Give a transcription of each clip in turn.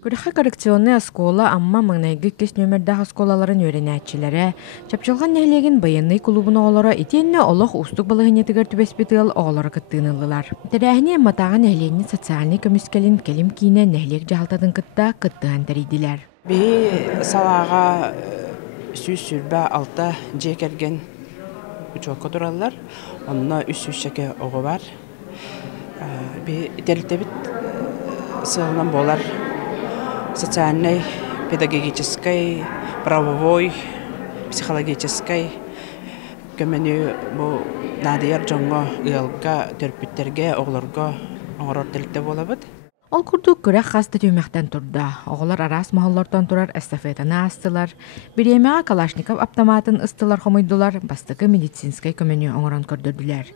Күрәхә коррекционный оскола амма маңнайгы кес нөмердәх осколаларын өйрәнәтчеләре, чапчылган нәһлеген баянный клубына олара итенне олох устук балыгынетигер түбеспитыл оолары кыттыыныллылар. Тәрәһіне матаган нәһленне социальный көмүскелин келим кийне нәһлек жалтатын кытта кыттыган тәридиләр. Би салага сүз сүрбә алта жекерген учокка тураллар. Онна үс-үсчеке ого бар. Би делтебит сылынан болар. Социальной, педагогической, правовой, психологической көмөнү бу надыяр жоңго ыалга төрпүттерге оглорго оңорор делте болабыт. Ол курдук күрәк хаста түймәктән турда. Оғылар арас махаллардан турар эстафетаны астылар. Биремеға Калашников автоматын ыстылар хомойдулар, бастықы медицинскай көмөнү оңорон көрдөрдүләр.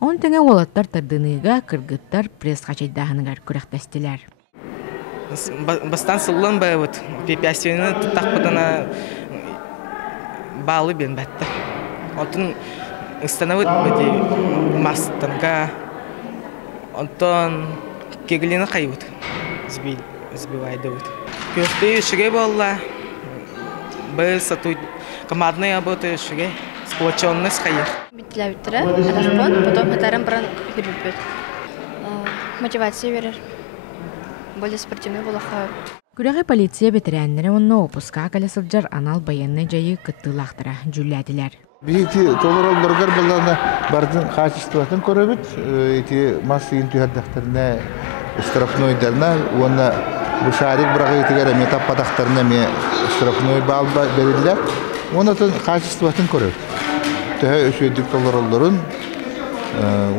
Он теңе олаттар тардыныйга кыргыттар пресс хачайдағыныгар күрәктәстілер. Бастан сыллан бәйбіт, препятствияны тұттақпыдана балы бен бәтті. Онтын ұстанавыд бәді мастынға, онтын кегіліні қайбыд, збивайды бұд. Көсті үшіге болла, бұл сатуй командный работы үшіге, сплоченность қайыр. Биттілі біттірі, адақпон, потом хатарым бірін хүрбіт. Мотивация берер. Более спортивный болаха. Күрәгә полиция ветераннары онны опуска каласылжар анал баянны жайы кыттылақтыра жүлләдиләр. Бейти толоролларгар баланы бардын качествосын көрөбүт, эти массыйын түйәрдәхтәрне штрафнойдарна, онна бу шарик брага этигәр метап падахтарына ме штрафной бал бериләр. Оннан качествосын көрөбүт. Тәһә өчөдүк толоролларын,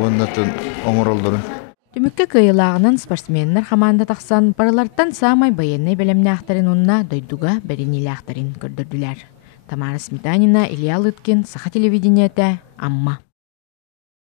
оннан оңоролларын. Түмікке кыйылағынан спортсменнер хаманда тақсан параларттан самай баянный бәлемні ақтарын онына дойдуға бәрінелі ақтарын көрдірділер. Тамара Сметанина, Илья Лыткин, Саха телевидениеті, Амма.